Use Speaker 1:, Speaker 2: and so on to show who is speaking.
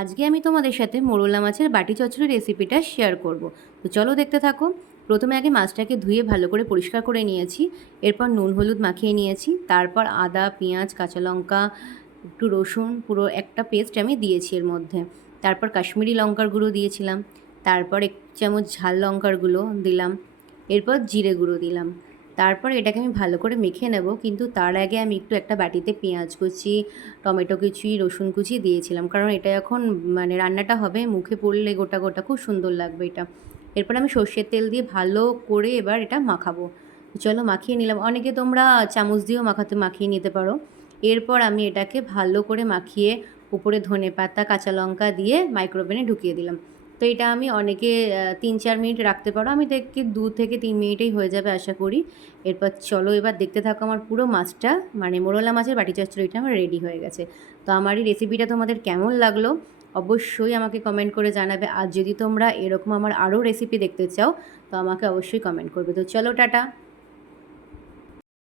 Speaker 1: আজকে আমি তোমাদের সাথে মোরলা মাছের বাটি চচ্চড়ি রেসিপিটা শেয়ার করব। তো চলো দেখতে থাকো। প্রথমে আগে মাছটাকে ধুয়ে ভালো করে পরিষ্কার করে নিয়েছি। এরপর নুন, হলুদ মাখিয়ে নিয়েছি। তারপর আদা, পেঁয়াজ, কাঁচা লঙ্কা, একটু রসুন, পুরো একটা পেস্ট আমি দিয়েছি এর মধ্যে। তারপর কাশ্মীরি লঙ্কার গুঁড়ো দিয়েছিলাম। তারপর এক চামচ ঝাল লঙ্কার গুঁড়ো দিলাম। এরপর জিরে গুঁড়ো দিলাম। তারপর এটাকে আমি ভালো করে মেখে নেব। কিন্তু তার আগে আমি একটু একটা বাটিতে পেঁয়াজ কুচি, টমেটো কুচি, রসুন কুচি দিয়েছিলাম। কারণ এটা এখন মানে রান্নাটা হবে, মুখে পড়লে গোটা গোটা খুব সুন্দর লাগবে এটা। এরপর আমি সর্ষের তেল দিয়ে ভালো করে এবার এটা মাখাবো। চলো মাখিয়ে নিলাম। অনেকে তোমরা চামচ দিয়েও মাখাতে, মাখিয়ে নিতে পারো। এরপর আমি এটাকে ভালো করে মাখিয়ে উপরে ধনে পাতা কাঁচা লঙ্কা দিয়ে মাইক্রোওভেনে ঢুকিয়ে দিলাম। তো এটা আমি অনেকে তিন চার মিনিট রাখতে পারো। আমি দেখি দু থেকে তিন মিনিটেই হয়ে যাবে আশা করি। এরপর চলো এবার দেখতে থাকো আমার পুরো মাছটা। মানে মোরলা মাছের বাটি চচ্চড়িটা আমার রেডি হয়ে গেছে। তো আমার এই রেসিপিটা তোমাদের কেমন লাগল? অবশ্যই আমাকে কমেন্ট করে জানাবে। আর যদি তোমরা এরকম আমার আরও রেসিপি দেখতে চাও, তো আমাকে অবশ্যই কমেন্ট করবে। তো চলো টাটা।